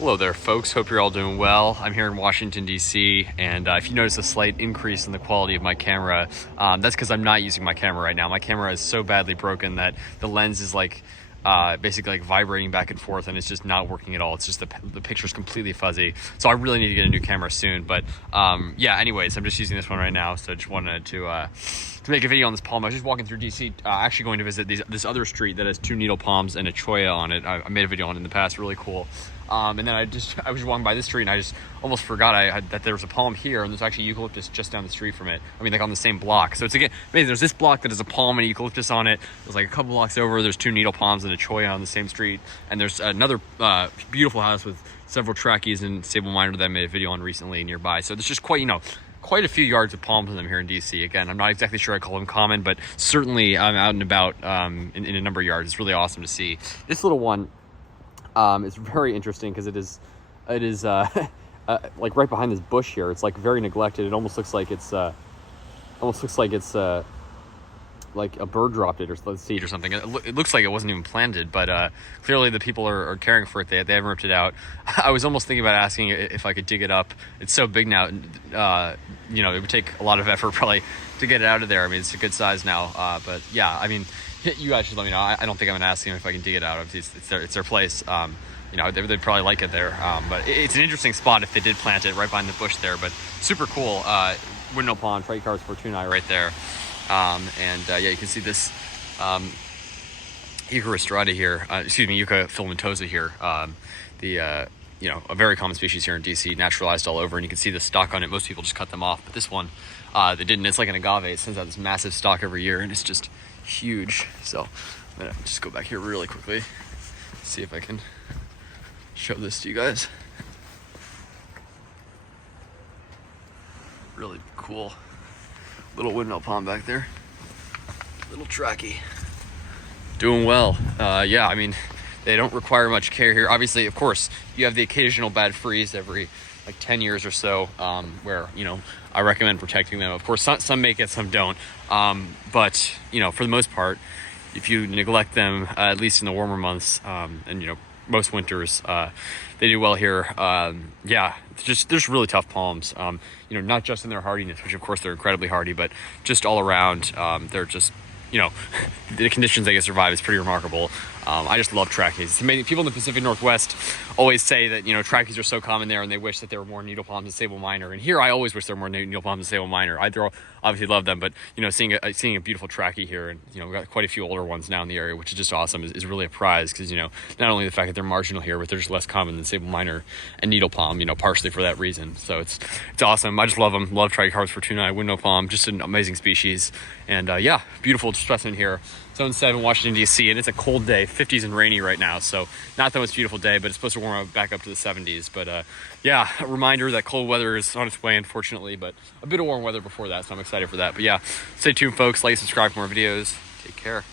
Hello there, folks. Hope you're all doing well. I'm here in Washington, D.C., and if you notice a slight increase in the quality of my camera, that's because I'm not using my camera right now. My camera is so badly broken that the lens is basically vibrating back and forth, and it's just not working at all. It's just the picture's completely fuzzy. So I really need to get a new camera soon. But yeah, anyways, I'm just using this one right now. So I just wanted to make a video on this palm. I was just walking through DC, actually going to visit this other street that has 2 needle palms and a cholla on it. I made a video on it in the past, really cool. And then I was walking by this street and I just almost forgot that there was a palm here, and there's actually eucalyptus just down the street from it. I mean, like on the same block. So it's again amazing. There's this block that has a palm and eucalyptus on it. There's like a couple blocks over, there's 2 needle palms and a cholla on the same street. And there's another beautiful house with several trackies and sable minor that I made a video on recently nearby. So there's just quite a few yards of palms in them here in DC. Again, I'm not exactly sure I call them common, but certainly I'm out and about in a number of yards. It's really awesome to see. This little one is very interesting because it is like right behind this bush here. It's like very neglected. It almost looks like it's like a bird dropped it or seed or something. It looks like it wasn't even planted, but clearly the people are caring for it. They haven't ripped it out. I was almost thinking about asking if I could dig it up. It's so big now, it would take a lot of effort probably to get it out of there. I mean, it's a good size now, but yeah, I mean, you guys should let me know. I don't think I'm gonna ask them if I can dig it out. Obviously, it's their place. They'd probably like it there, but it's an interesting spot if they did plant it right behind the bush there. But super cool. Windmill pond, Trachycarpus fortunei right there. Yeah, you can see this Euchre rostrata here, Euchre filamentosa here, a very common species here in DC, naturalized all over, and you can see the stalk on it. Most people just cut them off, but this one, they didn't. It's like an agave. It sends out this massive stalk every year, and it's just huge. So I'm gonna just go back here really quickly, see if I can show this to you guys. Really cool. Little windmill palm back there. Little tracky. Doing well. Yeah, I mean, they don't require much care here. Obviously, of course, you have the occasional bad freeze every 10 years or so, where, I recommend protecting them. Of course, some make it, some don't. But, for the most part, if you neglect them, at least in the warmer months, and, most winters, they do well here. Yeah, there's really tough palms, not just in their hardiness, which of course they're incredibly hardy, but just all around, they're just, the conditions they can survive is pretty remarkable. I just love trackies. It's amazing. People in the Pacific Northwest always say that, trackies are so common there and they wish that there were more needle palms and sable minor. And here I always wish there were more needle palms and sable minor. I obviously love them, but, seeing a beautiful trachy here, and, we've got quite a few older ones now in the area, which is just awesome, is really a prize because, not only the fact that they're marginal here, but they're just less common than sable minor and needle palm, partially for that reason. So it's awesome. I just love them. Love Trachycarpus fortunei, windmill palm, just an amazing species. And yeah, beautiful specimen here. Zone 7, Washington, D.C., and it's a cold day, 50s and rainy right now, so not the most beautiful day, but it's supposed to warm up back up to the 70s. But yeah, a reminder that cold weather is on its way, unfortunately, but a bit of warm weather before that, so I'm excited for that. But yeah, stay tuned, folks. Like, subscribe for more videos. Take care.